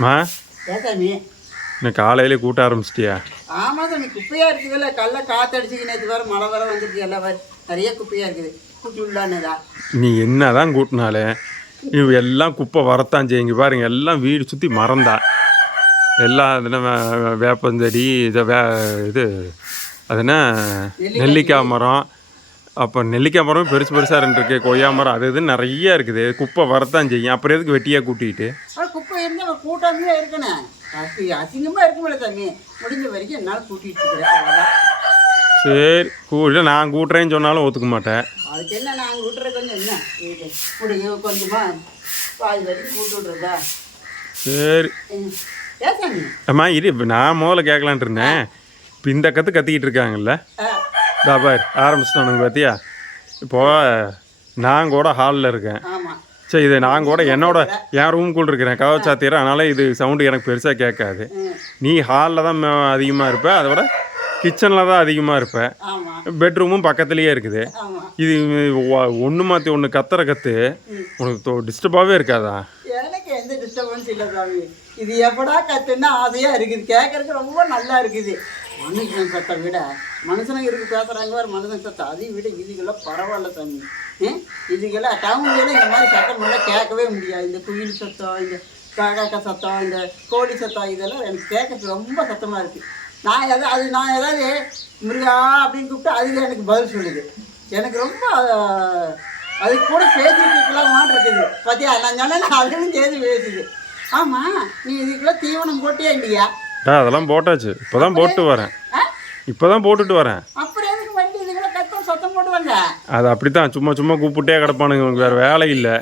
மா ஏன் சாமி இன்னும் காலையிலே கூட்ட ஆரம்பிச்சிட்டியா? ஆமா சாமி குப்பையா இருக்குதுல்ல கல்ல காத்தடிச்சு நேற்று வர மழை வர வந்துருக்கு எல்லாம் நிறைய குப்பையா இருக்குது. குட்டி உள்ளானதா நீ என்னதான் கூட்டினாலே இவ எல்லாம் குப்பை வரத்தான் செய்யுங்க பாருங்க எல்லாம் வீடு சுற்றி மறந்தா எல்லாம் அதுனா வே- வேப்பந்தடி இதை வே இது அதுனா நெல்லிக்காய் மரம். அப்போ நெல்லிக்காய் மரம் பெருசு பெருசாக இருக்கு. கொய்யா மரம் அது இது நிறைய இருக்குது. குப்பை வரத்தான் செய்யும். அப்புறம் எதுக்கு வெட்டியாக கூட்டிகிட்டு இருந்தா கூட்டாமே இருக்கணும். அசி அசிங்கமா இருக்குமில்ல சாமி. முடிஞ்ச வரைக்கும் என்னால் இருக்கிறேன். அவ்வளோதான் சரி கூட நான் கூட்டுறேன்னு சொன்னாலும் ஒத்துக்க மாட்டேன். அதுக்கு என்ன நாங்கள் விட்டுற கொஞ்சம் என்ன? கொடுங்க கொஞ்சமா பாதி வரைக்கும் கூட்டு விட்றதா? சரி. அம்மா இரு இப்போ நான் முதல்ல கேட்கலான்ட்டு இருந்தேன். இப்போ இந்த கற்று கத்திக்கிட்டு இருக்காங்கல்ல? ஆ. தாபார் ஆரம்பிச்சிட்டானுங்க பார்த்தியா இப்போது நான் கூட ஹாலில் இருக்கேன். ஆமாம் சரி இது நான் கூட என்னோட என் ரூம்குள்ள இருக்கிறேன். கதவை சாத்திடுறேன். அதனால இது சவுண்டு எனக்கு பெருசாக கேட்காது. நீ ஹாலில் தான் அதிகமாக இருப்ப. அதை விட கிச்சனில் தான் அதிகமாக இருப்ப. ஆமாம் பெட்ரூமும் பக்கத்துலேயே இருக்குது. இது ஒன்று மாற்றி ஒன்று கத்துற கற்று உனக்கு டிஸ்டர்பாகவே இருக்காதா? எனக்கு எந்த டிஸ்டர்பன்ஸ் இல்லை சாமி. இது எப்படா கத்துன்னா ஆசையாக இருக்குது. கேட்கறதுக்கு ரொம்ப நல்லா இருக்குது. மனுஷன் சத்தம் விட மனுஷனுங்க இருக்கு பேசுகிறாங்க வேறு மனுஷன் சத்தம். அதையும் விட இதுக்கெல்லாம் பரவாயில்ல சாமி. ஏன் இதுக்கெல்லாம் டவுன்லாம் இந்த மாதிரி சத்தம் எல்லாம் கேட்கவே முடியாது. இந்த குயில் சத்தம் இந்த காக்காக்கா சத்தம் இந்த கோழி சத்தம் இதெல்லாம் எனக்கு கேட்கறதுக்கு ரொம்ப சத்தமாக இருக்குது நான் எதாவது அது நான் ஏதாவது முருகா அப்படின்னு கூப்பிட்டு அதுல எனக்கு பதில் சொல்லுது. எனக்கு ரொம்ப அது கூட பேசிட்டு இருக்கலாமான் இருக்குது பாத்தியா? நான் சொன்னேன் அதுவும் சேர்த்து பேசுது. ஆமா நீ இதுக்குள்ள தீவனம் போட்டியா இல்லையா? அதெல்லாம் போட்டாச்சு. இப்போ தான் போட்டு வரேன்? இப்போ தான் போட்டுட்டு வரேன். அப்புறம் எதுக்கு வண்டி இதுக்குள்ள கத்தம் சத்தம் போடுவாங்க அது அப்படி தான் சும்மா சும்மா கூப்பிட்டே கிடப்பானுங்க உனக்கு வேறு வேலை இல்லை.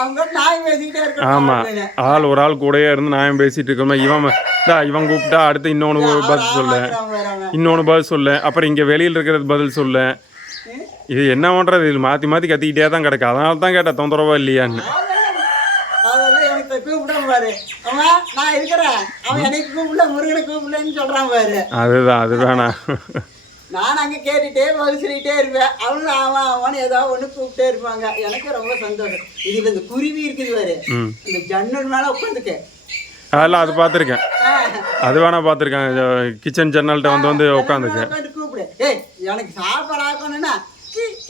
அவங்க நாய் பேசிக்கிட்டே ஆமாம் ஆள் ஒரு ஆள் கூடயே இருந்து நான் பேசிட்டு இருக்கோமே இவன் டா இவன் கூப்பிட்டா அடுத்து இன்னொன்று பதில் சொல்ல. இன்னொன்று பதில் சொல்ல. அப்புறம் இங்கே வெளியில் இருக்கிறது பதில் சொல்ல. இது என்ன பண்ணுறது இது மாற்றி மாற்றி கத்திக்கிட்டே தான் கிடக்கு. அதனால தான் கேட்டேன் தொந்தரவா இல்லையான்னு. அதெல்லாம் எனக்கு கூப்பிடாம பாரு. அவன் நான் இருக்கிறேன். அவன் எனக்கு கூப்பிடல முருகனை கூப்பிடலன்னு சொல்றான் பாரு. அதுதான் அது வேணாம் நான் அங்கே கேட்டுட்டே பதில் இருப்பேன். அவனும் அவன் அவன் ஏதாவது ஒன்று கூப்பிட்டே இருப்பாங்க. எனக்கு ரொம்ப சந்தோஷம். இதுல இந்த குருவி இருக்குது பாரு. இந்த ஜன்னல் மேலே உட்காந்துக்க. அதெல்லாம் அது பார்த்துருக்கேன். அது வேணா பார்த்துருக்கேன். கிச்சன் ஜன்னல்கிட்ட வந்து வந்து உட்காந்துருக்கேன். உட்காந்து கூப்பிடு. ஏய் எனக்கு சாப்பாடு ஆக்கணும்னா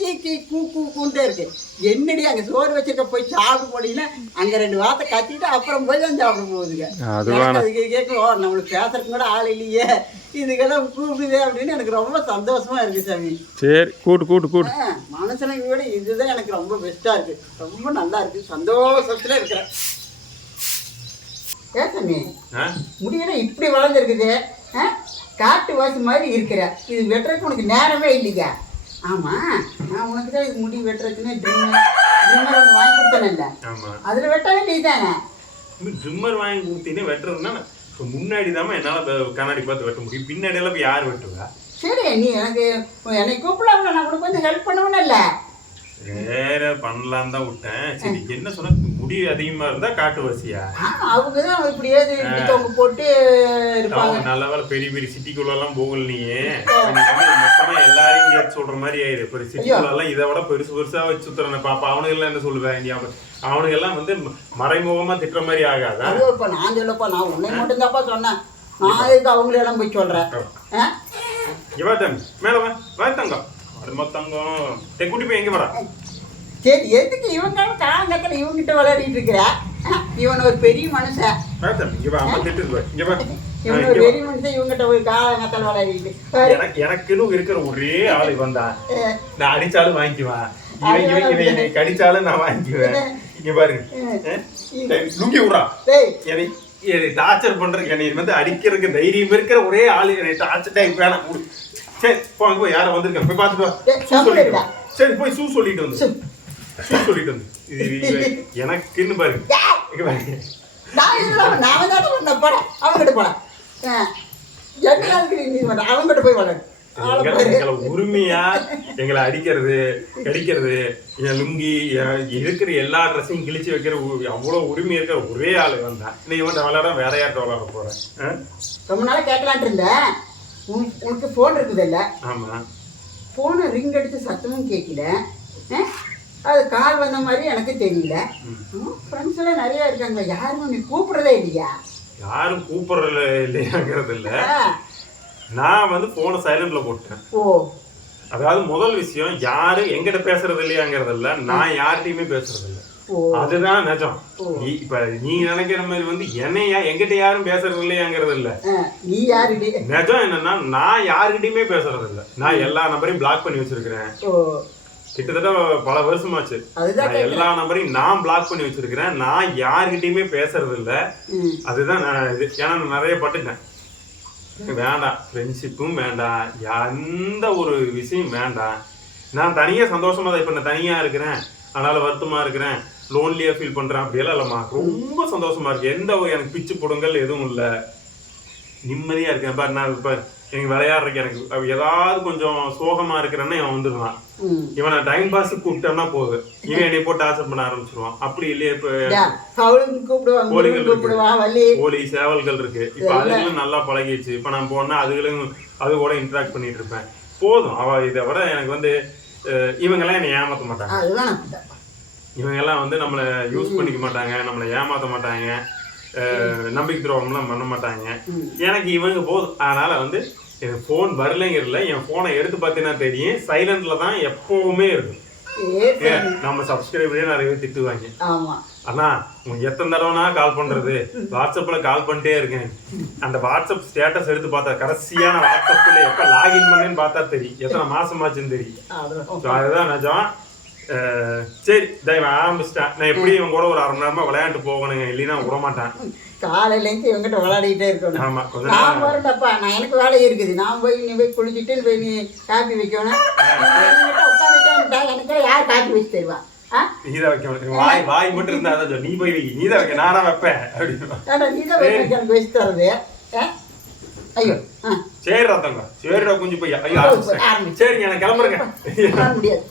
கீ கீ கீ கூண்டே இருக்கு. என்னடி அங்கே சோறு வச்சிருக்க போய் சாப்பிட போனீங்கன்னா அங்கே ரெண்டு வார்த்தை கத்திட்டு அப்புறம் போய் தான் சாப்பிட போகுதுங்க. அதுக்கு கேட்கும் ஓ நம்மளுக்கு பேசுறதுக்கு கூட ஆள் இல்லையே. இதுக்கெல்லாம் கூப்பிடுதே அப்படின்னு எனக்கு ரொம்ப சந்தோஷமா இருக்கு சாமி. சரி கூட்டு கூட்டு கூட்டு. மனுஷனுக்கு விட இதுதான் எனக்கு ரொம்ப பெஸ்டா இருக்கு. ரொம்ப நல்லா இருக்கு. சந்தோஷத்துல இருக்கிறேன். ஏன் சாமி முடியல இப்படி வளர்ந்துருக்குது. ஆ? காட்டு வாசி மாதிரி இருக்கிற. இது வெட்டுறதுக்கு உனக்கு நேரமே இல்லையா ஆமா நான் உனக்கு தான் முடி வெட்டுறதுக்குன்னு ட்ரிம்மர் ட்ரிம்மர் ஒன்று வாங்கி கொடுத்தேன்ல. ஆமாம் அதில் வெட்ட வேண்டியதுதானே ட்ரிம்மர் வாங்கி கொடுத்தீங்கன்னா வெட்டுறதுன்னா இப்போ முன்னாடி தான் என்னால் கண்ணாடி பார்த்து வெட்ட முடியும். பின்னாடி எல்லாம் இப்ப யார் வெட்டுவா? சரி நீ எனக்கு என்னை கூப்பிடலாம்ல நான் உனக்கு கொஞ்சம் ஹெல்ப் பண்ணுவேன்ல வேற பண்ணலாம் தான் விட்டேன். சரி என்ன சொன்ன? முடி அதிகமா இருந்தா காட்டுவாசியா அவங்க தான் இப்படியே போட்டு இருப்பாங்க. நல்ல வேலை பெரிய பெரிய சிட்டிக்குள்ள எல்லாம் போகல நீ மொத்தமா எல்லாரையும் சேர்த்து சொல்ற மாதிரி ஆயிரு. இப்போ சிட்டிக்குள்ள எல்லாம் இதை விட பெருசு பெருசா வச்சு சுத்துறேன். பாப்பா அவனுங்க எல்லாம் என்ன சொல்லுவேன் நீ அவன் அவனுங்க எல்லாம் வந்து மறைமுகமா திட்டுற மாதிரி ஆகாதா? இப்போ நான் சொல்லப்பா நான் உன்னை மட்டும் தான்ப்பா சொன்னேன். நான் எதுக்கு அவங்களெல்லாம் போய் தம்பி மேல வா. வா தங்கம். அது தங்கம். டே குட்டி போய் எங்க வரா சரி எதுக்கு இவங்க காலங்கத்தில் இவங்கிட்ட விளையாடிட்டு இருக்கிற? இவன் ஒரு பெரிய மனுஷன். அம்மா இவன் ஒரு. பெரிய மனுஷன் இவங்கிட்ட போய் காலங்கத்தில் விளையாடிட்டு. பாரு. எனக்கு எனக்குன்னு இருக்கிற ஒரே ஆளு இவன் தான். நான் அடிச்சாலும் வாங்கிக்குவேன். இவன் இவன் இவன் என்னை கடிச்சாலும் நான் வாங்கிக்குவேன். இங்க பாருங்க லுங்கி விட்றா. டார்ச்சர் பண்றதுக்கு என்னை வந்து அடிக்கிறதுக்கு தைரியம் இருக்கிற ஒரே ஆளு. என்னை டார்ச்சர் டைம் வேணாம். சரி போங்க போய் யாரை வந்திருக்கேன் போய் பார்த்துட்டு வா. சரி போய் சூ சொல்லிட்டு வந்து. சு. சொல்லிட்டு வந்து. இது எனக்குன்னு பாருங்க நான் நான் தானே பண்ண? அவங்ககிட்ட என்ன நீ அவங்ககிட்ட போய் எங்களை உரிமையா? எங்களை அடிக்கிறது கடிக்கிறது என் லுங்கி இருக்கிற எல்லா ட்ரெஸ்ஸையும் கிழிச்சு வைக்கிற அவ்வளவு உரிமை இருக்கிற ஒரே ஆளு வந்தான் இன்னைக்கு வந்து விளையாட வேற யார்கிட்ட விளையாட போறேன்? ரொம்ப நாளாக கேட்கலான்ட்டு இருந்தேன். உனக்கு ஃபோன் இருக்குதுல்ல? ஆமா. ஃபோனை ரிங் அடித்து சத்தமும் கேட்கல? அது கால் வந்த மாதிரி எனக்கு தெரியல. ஃப்ரெண்ட்ஸ் எல்லாம் நிறைய இருக்காங்க யாரும் நீ கூப்பிடுறதே இல்லையா? யாரும் கூப்பிடுறல இல்லையாங்கிறது இல்ல. நான் வந்து போனை சைலண்ட்ல போட்டேன். ஓ. அதாவது முதல் விஷயம் யாரு எங்கிட்ட பேசுறது இல்லையாங்கிறது இல்ல. நான் யார்கிட்டயுமே பேசுறது இல்ல. அதுதான் நிஜம். நீ- இப்ப நீங்க நினைக்கிற மாதிரி வந்து என்னையா எங்கிட்ட யாரும் பேசுறது இல்லையாங்கிறது இல்ல. நீ யாருடி? நிஜம் என்னன்னா நான் யாருக்கிட்டயுமே பேசுறது இல்ல. நான் எல்லா நம்பரையும் பிளாக் பண்ணி வச்சிருக்கிறேன். கிட்டத்தட்ட பல வருஷமாச்சு. எல்லா நம்பரையும் நான் பிளாக் பண்ணி வச்சிருக்கிறேன். நான் யார்கிட்டயுமே பேசுறது இல்ல. அதுதான் நான் இது. ஏன்னா நிறைய பட்டுட்டேன். வேண்டாம். ஃப்ரெண்ட்ஷிப்பும் வேண்டாம். எந்த ஒரு விஷயம் வேண்டாம். நான் தனியா சந்தோஷமா தான் இப்போ நான் தனியா இருக்கிறேன். அதனால வருத்தமா இருக்கிறேன். லோன்லியா ஃபீல் பண்றேன் அப்படியெல்லாம் இல்லம்மா. ரொம்ப சந்தோஷமா இருக்கு. எந்த ஒரு எனக்கு பிச்சு புடுங்கல் எதுவும் இல்லை. நிம்மதியா இருக்கேன். பாரு நான் இப்ப எனக்கு விளையாடுறதுக்கு எனக்கு ஏதாவது கொஞ்சம் சோகமா இருக்கிறேன்னா இவன் வந்துடுவான். இவனை டைம் பாஸ் கூப்பிட்டோம்னா போதும். இவன் என்னை போட்டு ஆசை பண்ண ஆரம்பிச்சிருவான். அப்படி இல்லையே இப்ப கோழி சேவல்கள் இருக்கு. இப்ப அதுகளும் நல்லா பழகிடுச்சு. இப்ப நான் போனா அதுகளும் அது கூட இன்டராக்ட் பண்ணிட்டு இருப்பேன். போதும். அவ இதை விட எனக்கு வந்து இவங்கெல்லாம் என்னை ஏமாத்த மாட்டாங்க. அதுதான் நான் பார்த்தேன். இவங்க எல்லாம் வந்து நம்மளை யூஸ் பண்ணிக்க மாட்டாங்க நம்மளை ஏமாத்த மாட்டாங்க நம்பிக்கை துரோகம்லாம் பண்ண மாட்டாங்க. எனக்கு இவங்க போதும் அதனால வந்து எனக்கு ஃபோன் வரலைங்கிறதுல என் ஃபோனை எடுத்து பார்த்தீங்கன்னா தெரியும் சைலண்ட்ல தான் எப்பவுமே இருக்கும். நம்ம சப்ஸ்கிரைபரே நிறைய பேர் திட்டுவாங்க. அண்ணா உனக்கு எத்தனை தடவைனா கால் பண்றது? வாட்ஸ்அப்ல கால் பண்ணிட்டே இருக்கேன். அந்த வாட்ஸ்அப் ஸ்டேட்டஸ் எடுத்து பார்த்தா கடைசியா நான் வாட்ஸ்அப்ல எப்ப லாகின் பண்ணேன்னு பார்த்தா தெரியும். எத்தனை மாசம் ஆச்சுன்னு தெரியும் அதுதான் நிஜம். சரி தயவு ஆரம்பிச்சிட்டேன் நான் எப்படி இவன் கூட ஒரு அரை மணி நேரமா விளையாண்டு போகணுங்க இல்லைன்னா விட மாட்டேன் காலையிலேருந்து இவங்கிட்ட விளையாடிக்கிட்டே இருக்கணும் ஆமா நான் வரட்டப்பா நான் எனக்கு வேலை இருக்குது நான் போய் நீ போய் குளிச்சுட்டு போய் நீ காப்பி வைக்கணும் உட்காந்துட்டா எனக்கு யார் காப்பி வச்சு தருவா ஆ நீதான் வைக்க வாய் வாய் மட்டும் இருந்தா சொல்லு. நீ போய் வை நீதான் வைக்க நானா வைப்பேன் அப்படின்னு ஏடா நீ தான் எனக்கு வச்சு தரது? ஐயோ சரி ரத்தங்க சரிடா குஞ்சு போய் ஐயோ. சரிங்க நான் கிளம்புறேங்க முடியாது